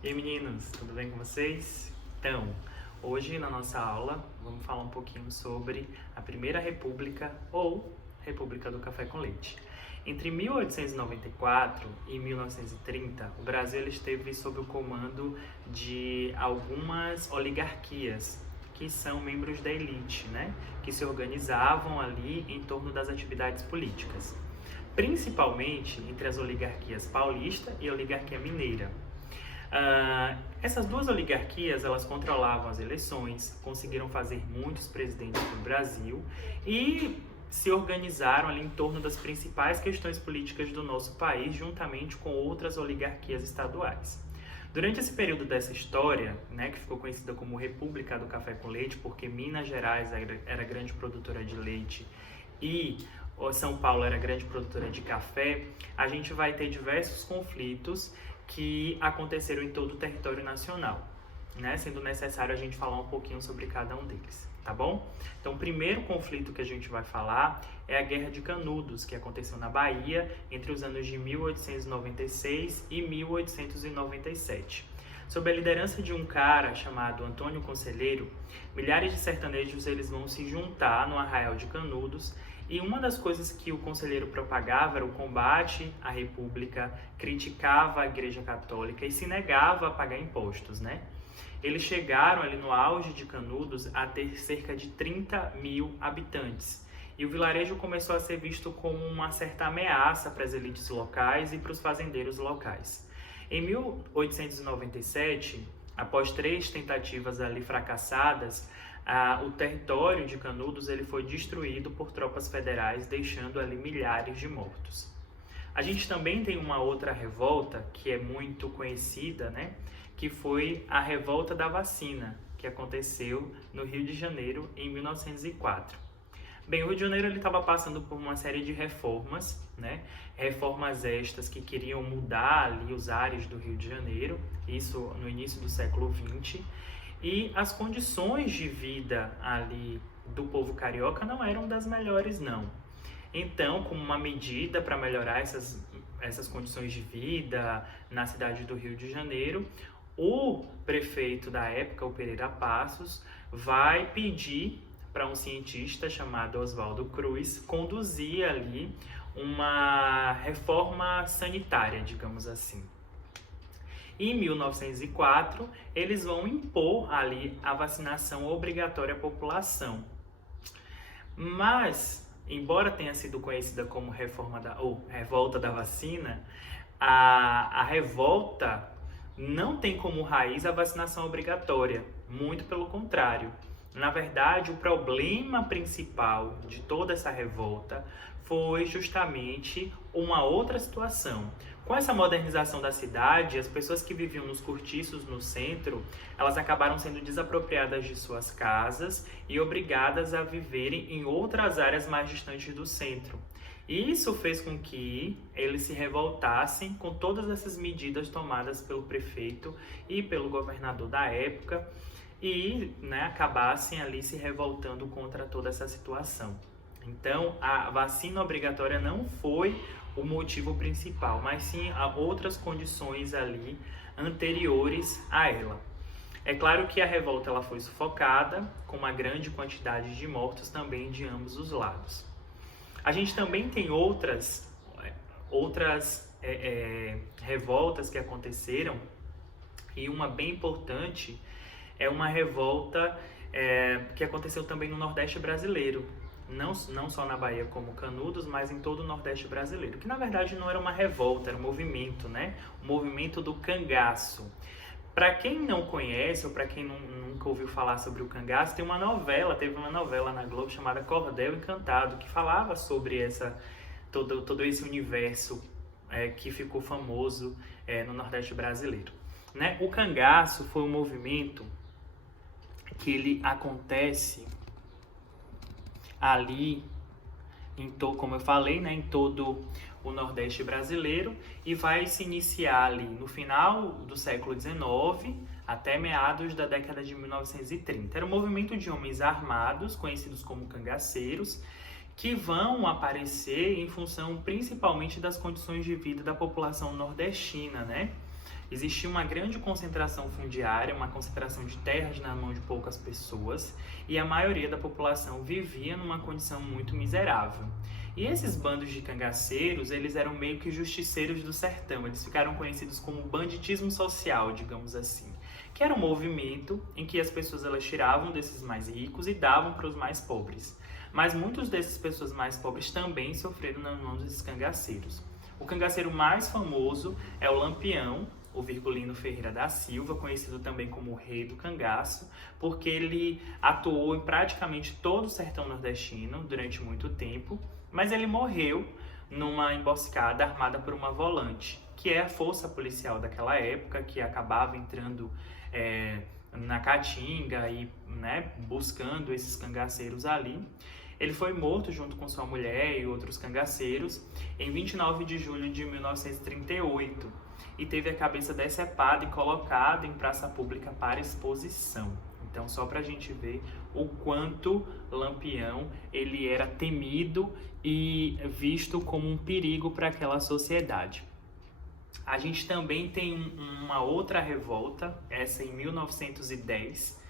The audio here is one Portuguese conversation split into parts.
E aí meninos, tudo bem com vocês? Então, hoje na nossa aula vamos falar um pouquinho sobre a Primeira República ou República do Café com Leite. Entre 1894 e 1930, o Brasil ele esteve sob o comando de algumas oligarquias, que são membros da elite, né? Que se organizavam ali em torno das atividades políticas, principalmente entre as oligarquias paulista e a oligarquia mineira. Essas duas oligarquias, elas controlavam as eleições, conseguiram fazer muitos presidentes no Brasil e se organizaram ali em torno das principais questões políticas do nosso país, juntamente com outras oligarquias estaduais. Durante esse período dessa história, né, que ficou conhecida como República do Café com Leite, porque Minas Gerais era grande produtora de leite e São Paulo era grande produtora de café, a gente vai ter diversos conflitos que aconteceram em todo o território nacional, né? Sendo necessário a gente falar um pouquinho sobre cada um deles, tá bom? Então, o primeiro conflito que a gente vai falar é a Guerra de Canudos, que aconteceu na Bahia entre os anos de 1896 e 1897. Sob a liderança de um cara chamado Antônio Conselheiro, milhares de sertanejos eles vão se juntar no Arraial de Canudos. E uma das coisas que o conselheiro propagava era o combate à República, criticava a Igreja Católica e se negava a pagar impostos, né? Eles chegaram ali no auge de Canudos a ter cerca de 30 mil habitantes. E o vilarejo começou a ser visto como uma certa ameaça para as elites locais e para os fazendeiros locais. Em 1897, após 3 tentativas ali fracassadas, o território de Canudos ele foi destruído por tropas federais, deixando ali milhares de mortos. A gente também tem uma outra revolta que é muito conhecida, né? Que foi a Revolta da Vacina, que aconteceu no Rio de Janeiro em 1904. Bem, o Rio de Janeiro estava passando por uma série de reformas, né? Reformas estas que queriam mudar ali os ares do Rio de Janeiro, isso no início do século XX. E as condições de vida ali do povo carioca não eram das melhores, não. Então, como uma medida para melhorar essas condições de vida na cidade do Rio de Janeiro, o prefeito da época, o Pereira Passos, vai pedir para um cientista chamado Oswaldo Cruz conduzir ali uma reforma sanitária, digamos assim. Em 1904, eles vão impor ali a vacinação obrigatória à população. Mas, embora tenha sido conhecida como Revolta da Vacina, a revolta não tem como raiz a vacinação obrigatória, muito pelo contrário. Na verdade, o problema principal de toda essa revolta foi justamente uma outra situação. Com essa modernização da cidade, as pessoas que viviam nos cortiços no centro, elas acabaram sendo desapropriadas de suas casas e obrigadas a viverem em outras áreas mais distantes do centro. Isso fez com que eles se revoltassem com todas essas medidas tomadas pelo prefeito e pelo governador da época e, né, acabassem ali se revoltando contra toda essa situação. Então, a vacina obrigatória não foi o motivo principal, mas sim há outras condições ali anteriores a ela. É claro que a revolta ela foi sufocada, com uma grande quantidade de mortos também de ambos os lados. A gente também tem outras revoltas que aconteceram, e uma bem importante é uma revolta que aconteceu também no Nordeste brasileiro. Não só na Bahia como Canudos, mas em todo o Nordeste brasileiro, que na verdade não era uma revolta, era um movimento, né? O movimento do cangaço. Para quem não conhece, ou para quem nunca ouviu falar sobre o cangaço, teve uma novela na Globo chamada Cordel Encantado, que falava sobre todo esse universo que ficou famoso no Nordeste brasileiro. Né? O cangaço foi um movimento que ele acontece ali, como eu falei, né, em todo o Nordeste brasileiro, e vai se iniciar ali no final do século XIX até meados da década de 1930. Era um movimento de homens armados, conhecidos como cangaceiros, que vão aparecer em função principalmente das condições de vida da população nordestina, né? Existia uma grande concentração fundiária, uma concentração de terras na mão de poucas pessoas, e a maioria da população vivia numa condição muito miserável. E esses bandos de cangaceiros, eles eram meio que justiceiros do sertão, eles ficaram conhecidos como banditismo social, digamos assim, que era um movimento em que as pessoas elas tiravam desses mais ricos e davam para os mais pobres. Mas muitas dessas pessoas mais pobres também sofreram nas mãos desses cangaceiros. O cangaceiro mais famoso é o Lampião, o Virgulino Ferreira da Silva, conhecido também como o Rei do Cangaço, porque ele atuou em praticamente todo o sertão nordestino durante muito tempo, mas ele morreu numa emboscada armada por uma volante, que é a força policial daquela época, que acabava entrando na Caatinga e buscando esses cangaceiros ali. Ele foi morto junto com sua mulher e outros cangaceiros em 29 de julho de 1938 e teve a cabeça decepada e colocada em praça pública para exposição. Então, só para a gente ver o quanto Lampião ele era temido e visto como um perigo para aquela sociedade. A gente também tem uma outra revolta, essa em 1910,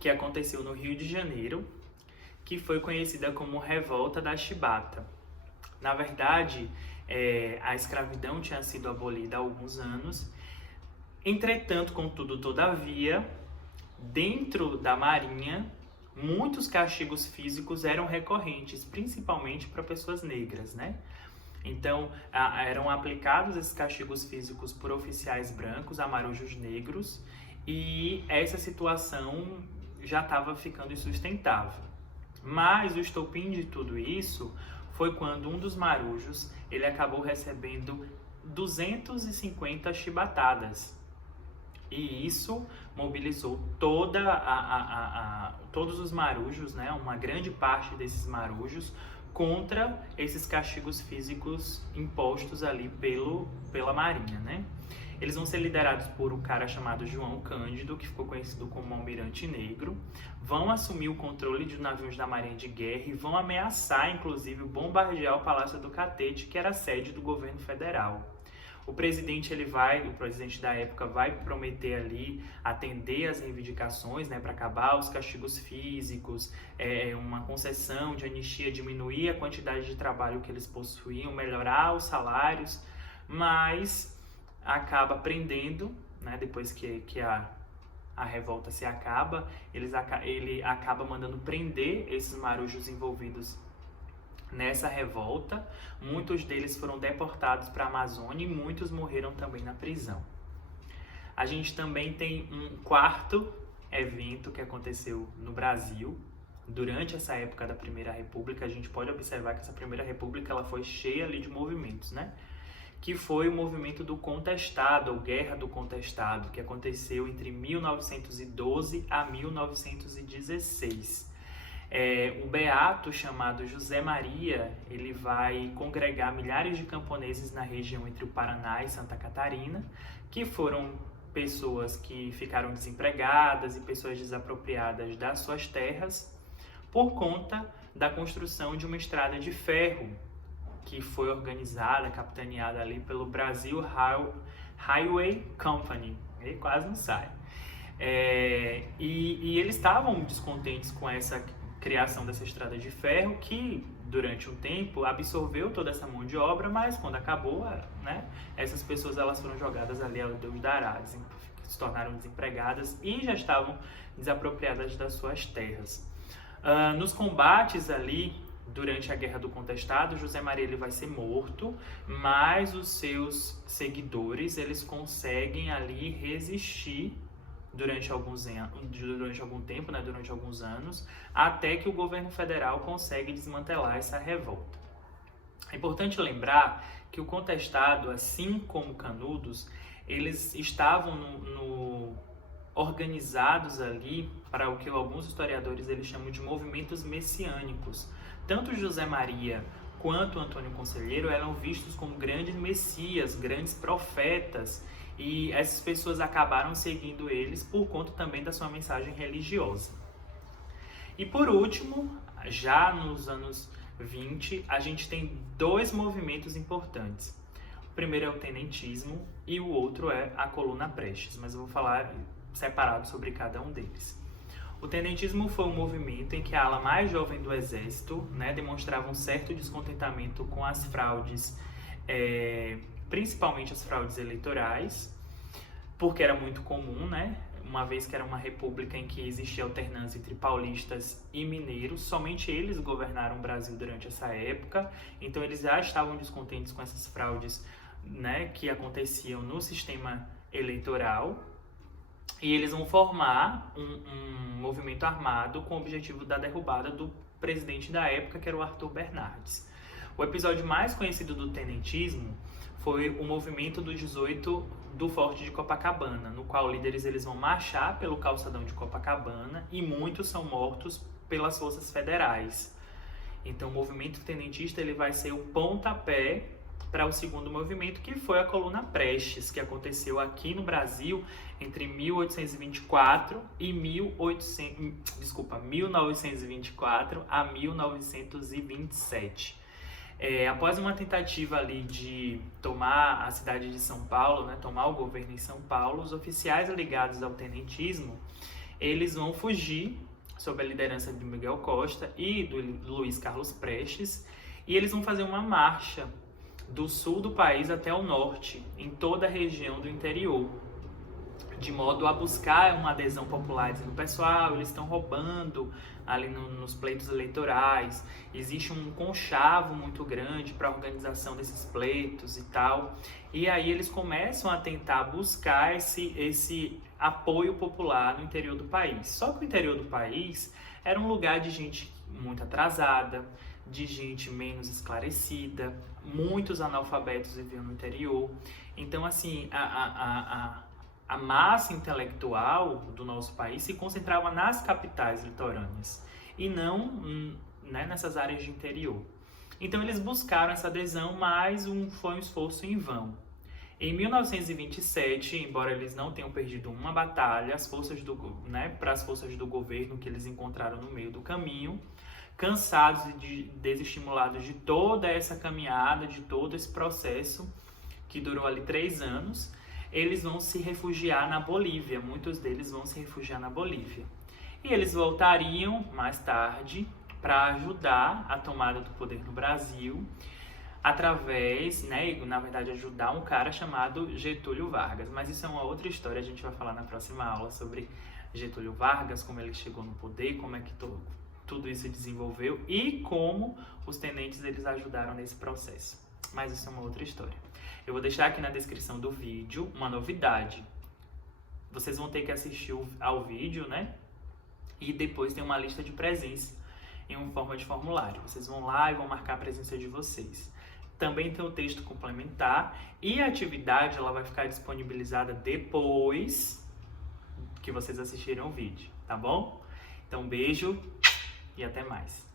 que aconteceu no Rio de Janeiro, que foi conhecida como Revolta da Chibata. Na verdade, a escravidão tinha sido abolida há alguns anos. Entretanto, contudo, todavia, dentro da Marinha, muitos castigos físicos eram recorrentes, principalmente para pessoas negras, né? Então, eram aplicados esses castigos físicos por oficiais brancos, amarujos negros, e essa situação já estava ficando insustentável. Mas o estopim de tudo isso foi quando um dos marujos ele acabou recebendo 250 chibatadas. E isso mobilizou todos os marujos, né, uma grande parte desses marujos, contra esses castigos físicos impostos ali pela Marinha, né? Eles vão ser liderados por um cara chamado João Cândido, que ficou conhecido como Almirante Negro, vão assumir o controle de navios da Marinha de Guerra e vão ameaçar, inclusive, bombardear o Palácio do Catete, que era a sede do governo federal. O presidente da época vai prometer ali atender às reivindicações, né, para acabar os castigos físicos, uma concessão de anistia, diminuir a quantidade de trabalho que eles possuíam, melhorar os salários, mas acaba prendendo, né, depois que a revolta se acaba, ele acaba mandando prender esses marujos envolvidos nessa revolta. Muitos deles foram deportados para a Amazônia e muitos morreram também na prisão. A gente também tem um quarto evento que aconteceu no Brasil. Durante essa época da Primeira República, a gente pode observar que essa Primeira República ela foi cheia ali de movimentos, né? Que foi o movimento do Contestado, ou Guerra do Contestado, que aconteceu entre 1912 a 1916. Um beato chamado José Maria, ele vai congregar milhares de camponeses na região entre o Paraná e Santa Catarina, que foram pessoas que ficaram desempregadas e pessoas desapropriadas das suas terras por conta da construção de uma estrada de ferro que foi organizada, capitaneada ali pelo Brasil Highway Company. Ele quase não sai. E eles estavam descontentes com essa criação dessa estrada de ferro, que durante um tempo absorveu toda essa mão de obra, mas quando acabou, né, essas pessoas elas foram jogadas ali ao Deus dará, se tornaram desempregadas e já estavam desapropriadas das suas terras. Nos combates ali, durante a Guerra do Contestado, José Maria ele vai ser morto, mas os seus seguidores eles conseguem ali resistir durante algum tempo, né, durante alguns anos, até que o governo federal consegue desmantelar essa revolta. É importante lembrar que o Contestado, assim como Canudos, eles estavam organizados ali para o que alguns historiadores eles chamam de movimentos messiânicos. Tanto José Maria quanto Antônio Conselheiro eram vistos como grandes messias, grandes profetas, e essas pessoas acabaram seguindo eles por conta também da sua mensagem religiosa. E por último, já nos anos 20, a gente tem dois movimentos importantes. O primeiro é o tenentismo e o outro é a coluna Prestes, mas eu vou falar separado sobre cada um deles. O tenentismo foi um movimento em que a ala mais jovem do exército, né, demonstrava um certo descontentamento com as fraudes, principalmente as fraudes eleitorais, porque era muito comum, né? Uma vez que era uma república em que existia alternância entre paulistas e mineiros, somente eles governaram o Brasil durante essa época, então eles já estavam descontentes com essas fraudes, né, que aconteciam no sistema eleitoral, e eles vão formar um movimento armado com o objetivo da derrubada do presidente da época, que era o Arthur Bernardes. O episódio mais conhecido do tenentismo foi o movimento do 18 do Forte de Copacabana, no qual líderes eles vão marchar pelo calçadão de Copacabana e muitos são mortos pelas forças federais. Então o movimento tenentista ele vai ser o pontapé para o segundo movimento, que foi a coluna Prestes, que aconteceu aqui no Brasil entre 1824 e 1924 a 1927. Após uma tentativa ali de tomar a cidade de São Paulo, né, tomar o governo em São Paulo, os oficiais ligados ao tenentismo, eles vão fugir sob a liderança de Miguel Costa e do Luiz Carlos Prestes, e eles vão fazer uma marcha do sul do país até o norte, em toda a região do interior, de modo a buscar uma adesão popular, dizendo, pessoal, eles estão roubando ali nos pleitos eleitorais, existe um conchavo muito grande para a organização desses pleitos e tal, e aí eles começam a tentar buscar esse apoio popular no interior do país. Só que o interior do país era um lugar de gente muito atrasada, de gente menos esclarecida, muitos analfabetos viviam no interior. Então, assim, a massa intelectual do nosso país se concentrava nas capitais litorâneas e não, né, nessas áreas de interior. Então, eles buscaram essa adesão, mas foi um esforço em vão. Em 1927, embora eles não tenham perdido uma batalha, para as forças do governo que eles encontraram no meio do caminho, cansados e desestimulados de toda essa caminhada, de todo esse processo que durou ali 3 anos, eles vão se refugiar na Bolívia, muitos deles vão se refugiar na Bolívia. E eles voltariam mais tarde para ajudar a tomada do poder no Brasil, através, né, na verdade ajudar um cara chamado Getúlio Vargas. Mas isso é uma outra história, a gente vai falar na próxima aula sobre Getúlio Vargas, como ele chegou no poder, como é que tudo isso se desenvolveu e como os tenentes eles ajudaram nesse processo. Mas isso é uma outra história. Eu vou deixar aqui na descrição do vídeo uma novidade. Vocês vão ter que assistir ao vídeo, né? E depois tem uma lista de presença em uma forma de formulário. Vocês vão lá e vão marcar a presença de vocês. Também tem o texto complementar e a atividade ela vai ficar disponibilizada depois que vocês assistirem o vídeo, tá bom? Então, beijo e até mais.